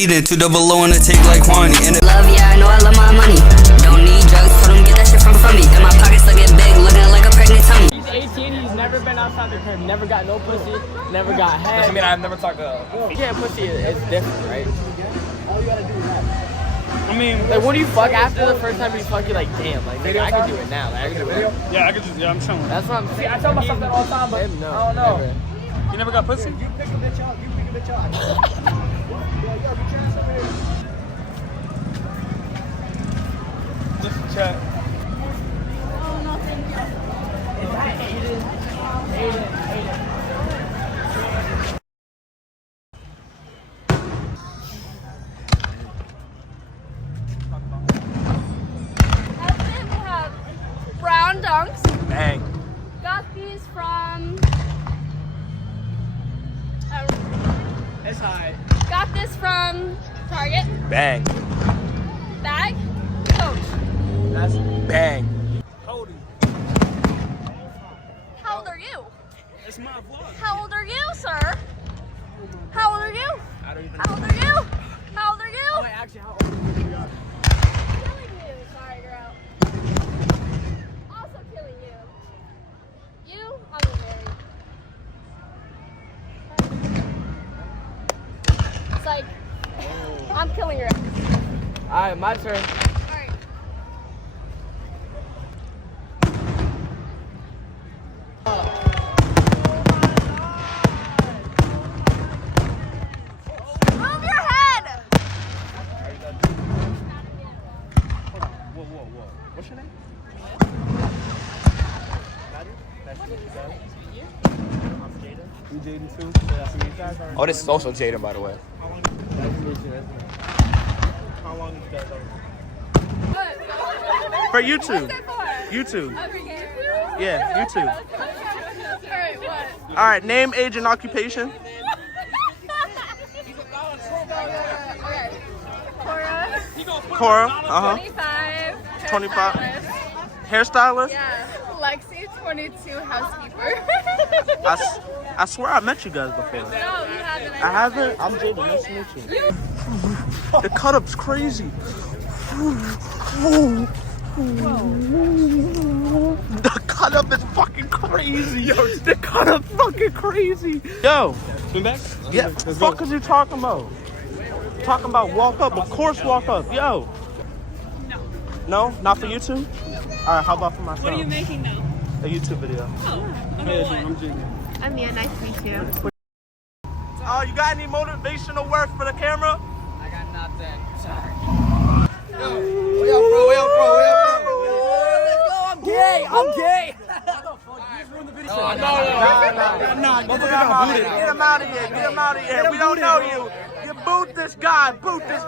speeding, 2 double O and a take like Kwani. Love, yeah, I know I love my money. Don't need drugs, told him get that shit from me. And my pockets still get big, looking like a pregnant tummy. He's 18, he's never been outside the crib, never got no pussy, never got head. I mean, I've never talked to... Yeah, pussy is different, right? All you gotta do is that. I mean... Like, what do you fuck after the first time you fuck? You're like, damn, like, nigga, I can do it now. Like, I can do it. Yeah, I could just... Yeah, I'm chilling. That's what I'm saying. I tell myself that all the time, but no, I don't know. Never. You never got pussy? You pick a bitch out. Just chat. Oh, no, thank you. Is that Aiden? Aiden. That's it. We have brown dunks. Bang. Got these from. It's high. Got this from Target. Bang. Bag. Coach. That's Bang. How old are you? It's my vlog. How old are you, sir? How old are you? I don't even How old are you? How old are you? Oh, wait, actually, how old are you? Killing you. Sorry, girl. Also killing you. You, I'm married. It's like, I'm killing your ass. Alright, my turn. Alright. Move your head! Whoa. What's your name? You Jaden too? Oh, this is also Jaden, by the way. How long is that? For YouTube. What's that for? YouTube. Okay. Yeah, YouTube. Alright, what? All right, name, age, and occupation. Okay. Cora, Cora. 25. 25. hairstylist. Hairstylist. Yeah. Lexi, 22, housekeeper. I swear I met you guys before. No, you haven't. I haven't. I'm Jaden. Nice to meet you. The cut up's crazy. The cut up is fucking crazy. Yo, the cut up fucking crazy. Yo. Swing back? Yeah. What the fuck is you talking about? Talking about walk up. Of course walk up. Yo. No? Not for YouTube? All right, how about for myself? What are you making now? A YouTube video. Hey, I'm Jaden. I'm Mia. Nice to meet you. Oh, you got any motivational words for the camera? I got nothing. Sorry. Yo, bro. I'm gay. I'm gay. Nah. Get him out of here. We don't know you. You boot this guy. Boot this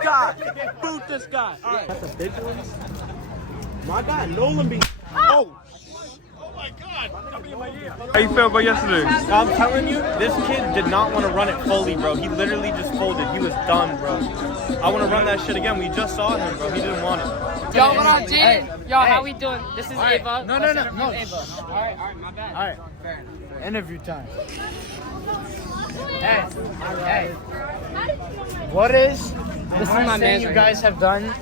guy. All right. That's a big one. My guy, Nolan B. Oh. How you feel about yesterday? I'm telling you, this kid did not want to run it fully, bro. He literally just folded. He was done, bro. I want to run that shit again. We just saw him, bro. He didn't want it. Yo, what up, Jaden? Yo, how we doing? This is right. Ava. No. Ava. Alright, my bad. All right. Fair enough. Interview time. Hey. What is This is my man. you guys have done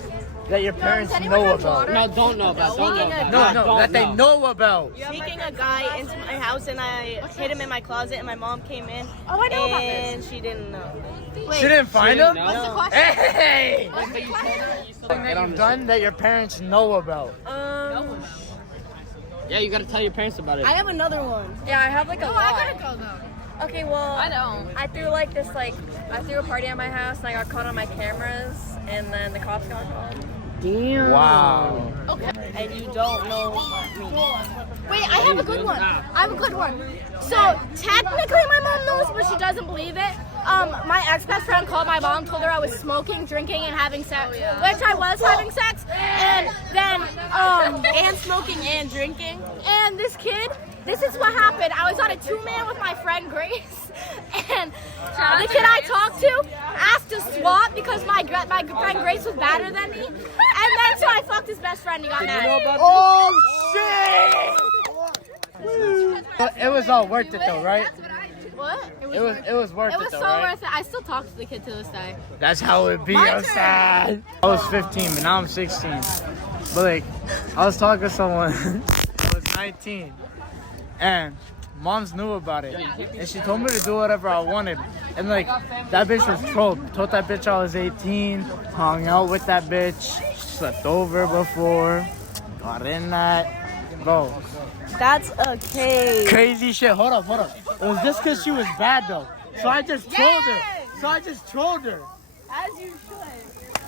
that your parents know about? No, don't know about. Don't know about. No, that they know about. Sneaking a guy into my house and I hid him in my closet and my mom came in. Oh, I know about And she didn't know. She didn't find him? What's the question? Hey! But you told her you still That you've done that your parents know about. Yeah, you gotta tell your parents about it. I have another one. Yeah, I have like a lot. I gotta go though. Okay, well, I threw a party at my house and I got caught on my cameras and then the cops got called. Damn. Wow. And you don't know me. Wait, I have a good one. So technically my mom knows, but she doesn't believe it. My ex-best friend called my mom, told her I was smoking, drinking, and having sex, which I was having sex, and then And smoking and drinking. and this kid. This is what happened. I was on a 2-man with my friend Grace, and the kid I talked to asked to swap because my friend Grace was better than me, and then so I fucked his best friend. He got mad. Oh, shit! It was all worth it, though, right? What? It was worth it. It was though, so right? worth it. I still talk to the kid to this day. That's how it be My outside. I was 15, but now I'm 16. But like, I was talking to someone that was 19, and moms knew about it, and she told me to do whatever I wanted. And like, that bitch was trolled. Told that bitch I was 18, hung out with that bitch, slept over before, got in that, bro. That's okay. Crazy shit. Hold up. It was just because she was bad though. So I just trolled her. As you should.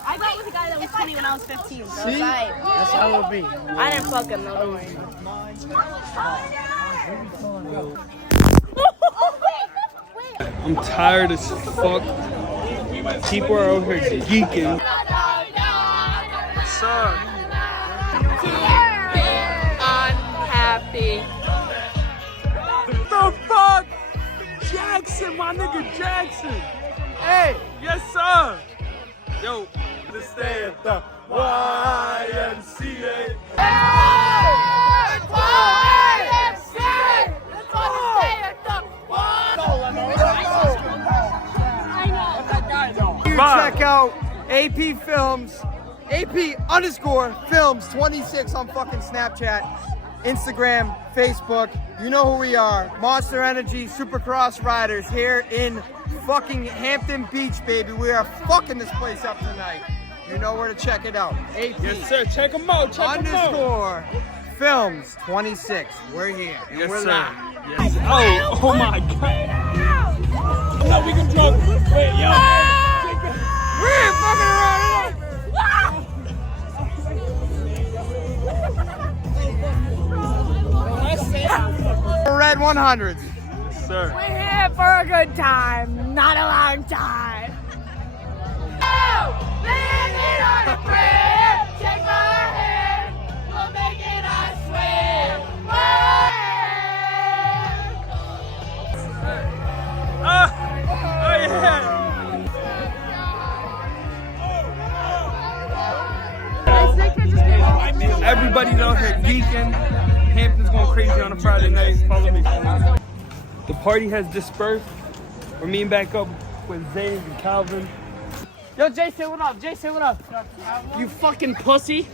I got with a guy that was 20 when I was 15. So See? That's how it be. I didn't fuck him though. Don't worry. I'm tired as fuck. People are over here geeking. Sir. Unhappy. The fuck? Jackson, my nigga Jackson. Hey, yes sir. Yo, let's stay at the YMCA. Check out AP Films, AP_Films 26 on fucking Snapchat, Instagram, Facebook. You know who we are. Monster Energy Supercross Riders here in fucking Hampton Beach, baby. We are fucking this place up tonight. You know where to check it out. AP Yes, sir. Check them out. _Films 26. We're here. And Yes, we're sir. live. Yes. Oh my God. No, we can drop. Wait, yo. We're fucking around. Red 100s. Yes, sir. We're here for a good time, not a long time. Everybody's out here geeking. Hampton's going crazy on a Friday night. Follow me. The party has dispersed. We're meeting back up with Zay and Calvin. Yo, Jay, say what up. You fucking pussy.